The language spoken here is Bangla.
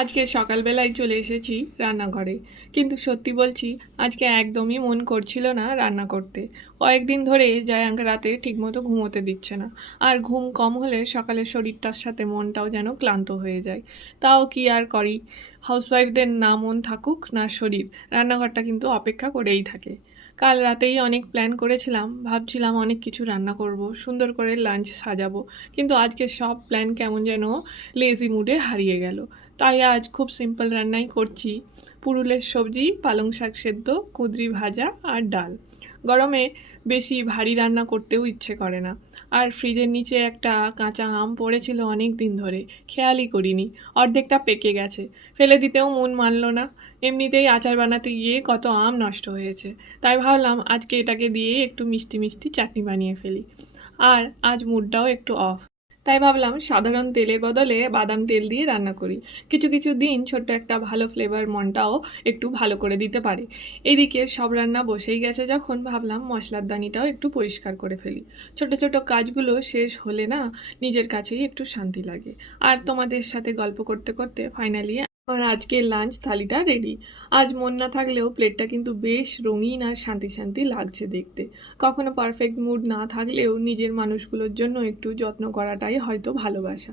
আজকে সকালবেলায় চলে এসেছি রান্নাঘরে, কিন্তু সত্যি বলছি আজকে একদমই মন করছিল না রান্না করতে। কয়েকদিন ধরে জায়াঙ্ক রাতে ঠিকমতো ঘুমোতে দিচ্ছে না, আর ঘুম কম হলে সকালে শরীরটার সাথে মনটাও যেন ক্লান্ত হয়ে যায়। তাও কি আর করি, হাউসওয়াইফদের না মন থাকুক না শরীর, রান্নাঘরটা কিন্তু অপেক্ষা করেই থাকে। কাল রাতেই অনেক প্ল্যান করেছিলাম, ভাবছিলাম অনেক কিছু রান্না করব, সুন্দর করে লাঞ্চ সাজাবো, কিন্তু আজকে সব প্ল্যান কেমন যেন লেজি মুডে হারিয়ে গেল। তাই আজ খুব সিম্পল রান্নাই করছি। পুরুলের সবজি, পালং শাক সেদ্ধ, কুঁদরি ভাজা আর ডাল। গরমে বেশি ভারী রান্না করতেও ইচ্ছে করে না। আর ফ্রিজের নিচে একটা কাঁচা আম পড়েছিল অনেক দিন ধরে, খেয়ালই করিনি, অর্ধেকটা পেকে গেছে। ফেলে দিতেও মন মানল না, এমনিতেই আচার বানাতে গিয়ে কত আম নষ্ট হয়েছে। তাই ভাবলাম আজকে এটাকে দিয়ে একটু মিষ্টি মিষ্টি চাটনি বানিয়ে ফেলি। আর আজ মুডটাও একটু অফ, তাই ভাবলাম সাধারণ তেলের বদলে বাদাম তেল দিয়ে রান্না করি। কিছু কিছু দিন ছোট্ট একটা ভালো ফ্লেভার মনটাও একটু ভালো করে দিতে পারে। এদিকে সব রান্না বসেই গেছে যখন, ভাবলাম মশলার দানিটাও একটু পরিষ্কার করে ফেলি। ছোট ছোট কাজগুলো শেষ হলে না নিজের কাছেই একটু শান্তি লাগে। আর তোমাদের সাথে গল্প করতে করতে ফাইনালি আমার আজকের লাঞ্চ থালিটা রেডি। আজ মন না থাকলেও প্লেটটা কিন্তু বেশ রঙিন আর শান্তি শান্তি লাগছে দেখতে। কখনো পারফেক্ট মুড না থাকলেও নিজের মানুষগুলোর জন্য একটু যত্ন করাটাই হয়তো ভালোবাসা।